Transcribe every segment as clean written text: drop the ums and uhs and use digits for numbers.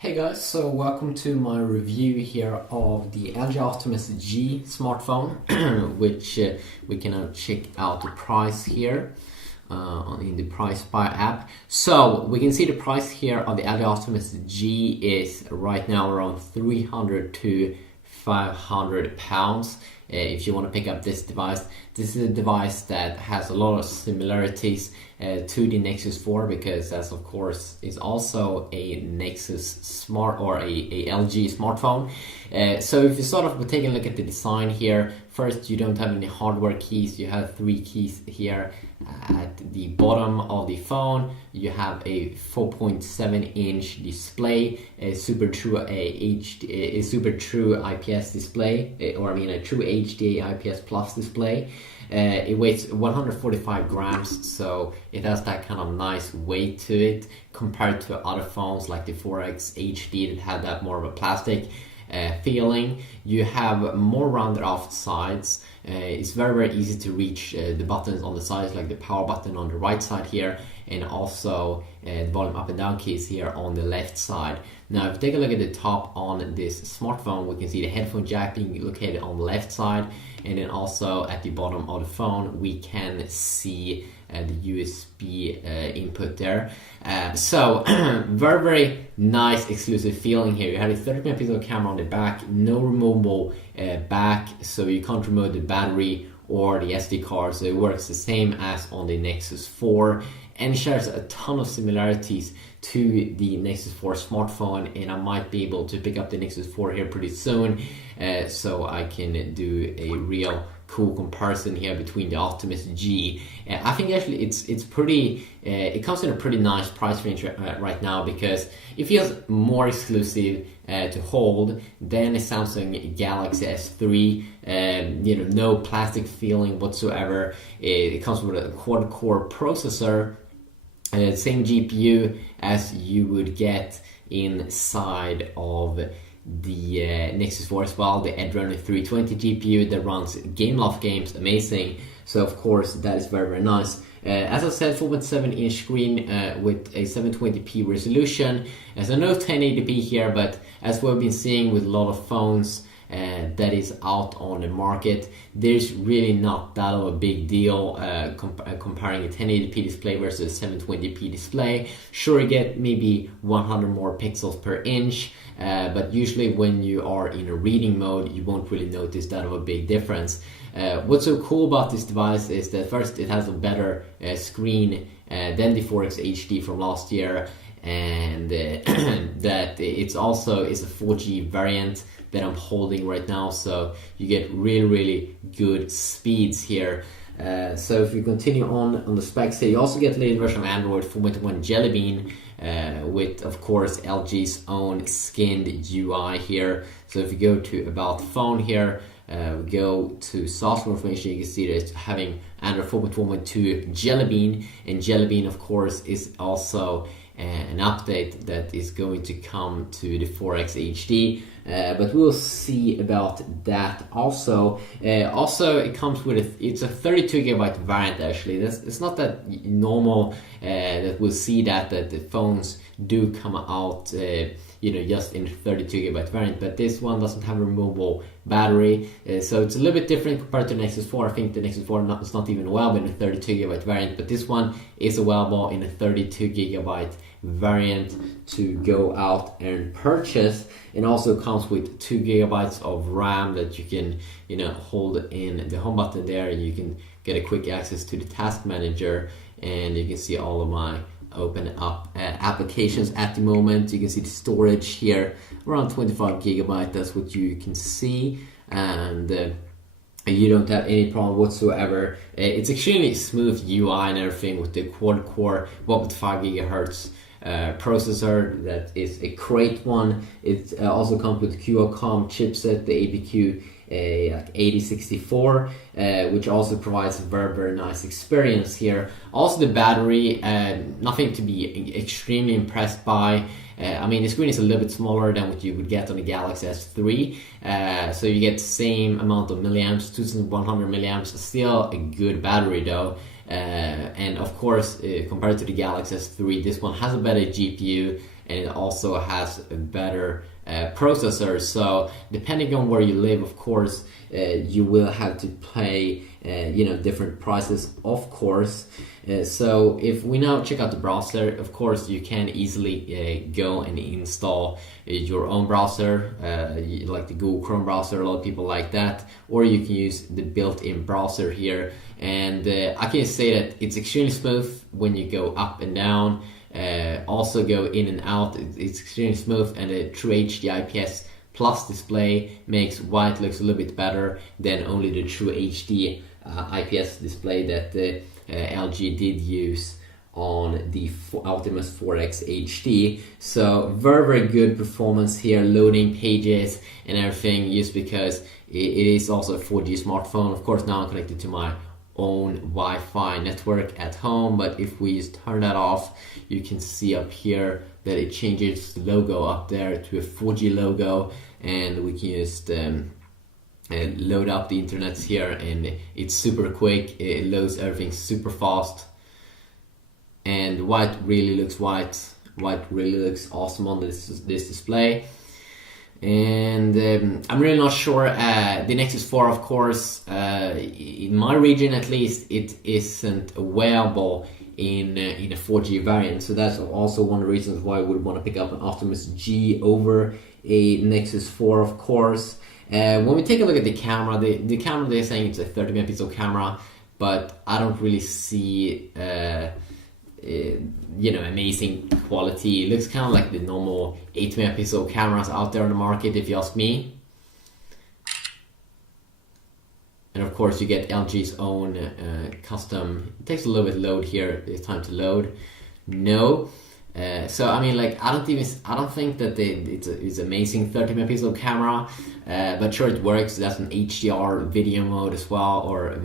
Hey guys, so welcome to my review here of the LG Optimus G smartphone, which we can now check out the price here in the Price Buy app. So we can see the price here of the LG Optimus G is right now around 300 to 500 pounds. If you want to pick up this device, this is a device that has a lot of similarities to the Nexus 4 because that's of course is also a Nexus Smart or a LG smartphone. So if you start off with taking a look at the design here, first you don't have any hardware keys, you have three keys here at the bottom of the phone. You have a 4.7-inch display, a super true IPS display, or I mean a true HD IPS Plus display. It weighs 145 grams, so it has that kind of nice weight to it compared to other phones like the 4X HD that had that more of a plastic feeling. You have more rounded off sides. It's very easy to reach the buttons on the sides, like the power button on the right side here, and also the volume up and down keys here on the left side. Now if you take a look at the top on this smartphone, we can see the headphone jack being located on the left side, and then also at the bottom of the phone we can see the USB input there. So very nice exclusive feeling here. You have a 30 megapixel camera on the back, no removable back, so you can't remove the battery or the SD card, so it works the same as on the Nexus 4 and shares a ton of similarities to the Nexus 4 smartphone, and I might be able to pick up the Nexus 4 here pretty soon, so I can do a real cool comparison here between the Optimus G. I think actually it's pretty, it comes in a pretty nice price range right now because it feels more exclusive to hold than a Samsung Galaxy S3. No plastic feeling whatsoever. It comes with a quad-core processor, same GPU as you would get inside of the Nexus 4 as well, the Adreno 320 GPU that runs game-loft games, amazing. So of course that is very nice. As I said, 4.7-inch screen with a 720p resolution. So no 1080p here, but as we've been seeing with a lot of phones that is out on the market, there's really not that of a big deal comparing a 1080p display versus a 720p display. Sure, you get maybe 100 more pixels per inch, but usually when you are in a reading mode you won't really notice that of a big difference. What's so cool about this device is that first it has a better screen than the 4X HD from last year, and that it's also is a 4G variant that I'm holding right now, so you get really good speeds here. So if you continue on the specs here, you also get the latest version of Android 4.1 Jelly Bean with of course LG's own skinned UI here. So if you go to about phone here, go to software information, you can see that it's having Android 4.1.2 Jelly Bean, and Jelly Bean of course is also an update that is going to come to the 4X HD, but we'll see about that also. Also, it comes with it's a 32GB variant actually. It's not that normal that we'll see that the phones do come out just in 32GB variant, but this one doesn't have a removable battery, so it's a little bit different compared to the Nexus 4. I think the Nexus 4 is not even available in a 32GB variant, but this one is available in a 32GB variant to go out and purchase, and also comes with 2GB of RAM that you can hold in the home button there, and you can get a quick access to the task manager, and you can see all of my open up applications at the moment. You can see the storage here around 25GB, that's what you can see, and you don't have any problem whatsoever. It's extremely smooth UI and everything with the quad-core 1.5 GHz processor that is a great one. It also comes with Qualcomm chipset, the APQ 8064, which also provides a very nice experience here. Also the battery, nothing to be extremely impressed by. I mean, the screen is a little bit smaller than what you would get on the Galaxy S3, so you get the same amount of milliamps, 2100 milliamps, still a good battery though. And of course, compared to the Galaxy S3, this one has a better GPU, and it also has a better processor. So depending on where you live, of course, you will have to pay different prices, of course. So if we now check out the browser, of course you can easily go and install your own browser, like the Google Chrome browser. A lot of people like that, or you can use the built-in browser here, and I can say that it's extremely smooth when you go up and down, also go in and out. It's extremely smooth, and the True HD IPS Plus display makes white looks a little bit better than only the True HD IPS display that LG did use on the Optimus 4X HD. So very good performance here, loading pages and everything, just because it is also a 4G smartphone. Of course, now I'm connected to my own Wi-Fi network at home, but if we just turn that off, you can see up here that it changes the logo up there to a 4G logo, and we can just load up the internet here, and it's super quick. It loads everything super fast, and white really looks awesome on this display. And I'm really not sure. The Nexus 4, of course, in my region at least, it isn't available in a 4G variant, so that's also one of the reasons why I would want to pick up an Optimus G over a Nexus 4, of course. When we take a look at the camera, the camera, they're saying it's a 30 megapixel camera, but I don't really see amazing quality. It looks kind of like the normal 8 megapixel cameras out there on the market, if you ask me. And of course you get LG's own custom. It takes a little bit to load here. It's time to load. No. So I mean, like, I don't think that it's amazing 30 megapixel camera, but sure, it works. That's an HDR video mode as well, or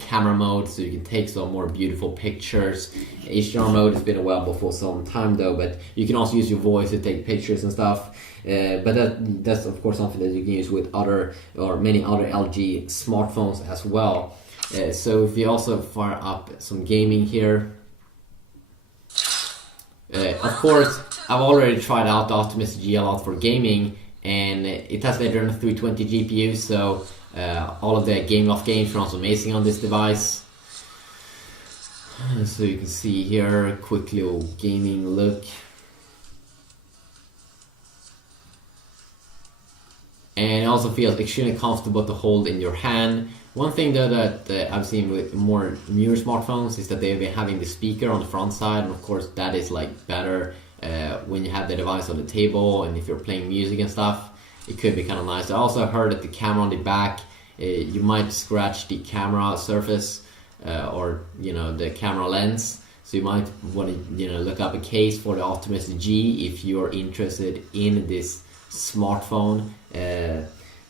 camera mode, so you can take some more beautiful pictures. HDR mode has been available for some time though, but you can also use your voice to take pictures and stuff. But that's of course something that you can use with many other LG smartphones as well. So if you also fire up some gaming here. Of course, I've already tried out the Optimus G a lot for gaming, and it has the Adreno 320 GPU, so all of the Gameloft games runs amazing on this device. So you can see here a quick little gaming look. And it also feels extremely comfortable to hold in your hand. One thing though that I've seen with more newer smartphones is that they've been having the speaker on the front side, and of course that is like better when you have the device on the table, and if you're playing music and stuff, it could be kind of nice. I also heard that the camera on the back, you might scratch the camera surface or the camera lens, so you might want to look up a case for the Optimus G if you're interested in this smartphone.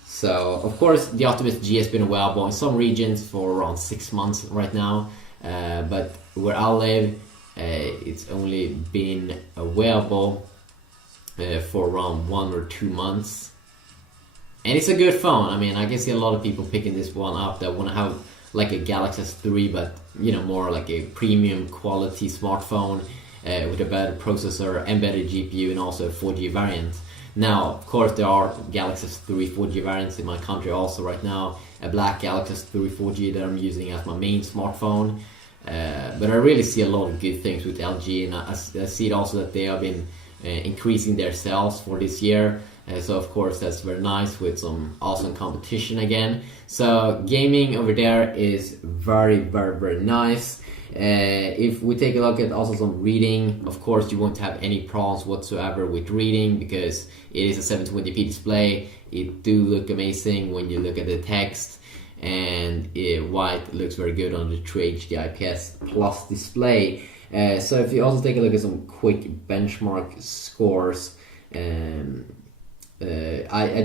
So of course the Optimus G has been available in some regions for around 6 months right now, but where I live, it's only been available for around 1 or 2 months, and it's a good phone. I mean, I can see a lot of people picking this one up that want to have like a Galaxy S3, but more like a premium quality smartphone with a better processor and better GPU, and also a 4G variant. Now, of course, there are Galaxy S3 4G variants in my country also right now. A black Galaxy S3 4G that I'm using as my main smartphone. But I really see a lot of good things with LG, and I see it also that they have been increasing their sales for this year. So of course that's very nice, with some awesome competition again. So gaming over there is very nice. If we take a look at also some reading, of course you won't have any problems whatsoever with reading, because it is a 720p display. It do look amazing when you look at the text, and white looks very good on the True HD IPS Plus display. So if you also take a look at some quick benchmark scores, I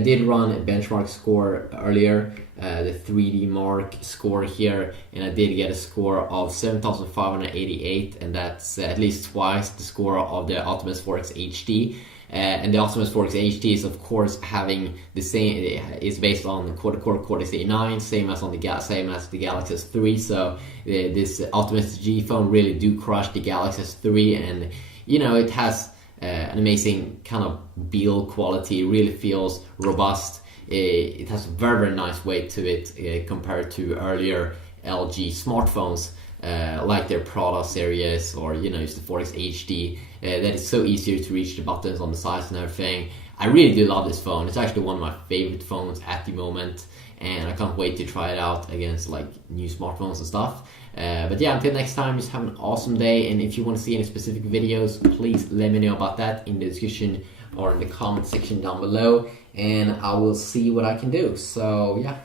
did run a benchmark score earlier, the 3D Mark score here, and I did get a score of 7,588, and that's at least twice the score of the Optimus 4X HD. And the Optimus 4X HD is of course having the same, is based on the quad-core Cortex A9, same as the Galaxy S3. So this Optimus G phone really do crush the Galaxy S3, and it has an amazing kind of build quality. It really feels robust. It has a very, very nice weight to it compared to earlier LG smartphones, like their Prada series, or it's the 4X HD. That is so easier to reach the buttons on the sides and everything. I really do love this phone. It's actually one of my favorite phones at the moment, and I can't wait to try it out against like new smartphones and stuff. But yeah, until next time, just have an awesome day. And if you want to see any specific videos, please let me know about that in the description or in the comment section down below, and I will see what I can do. So yeah,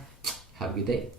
have a good day.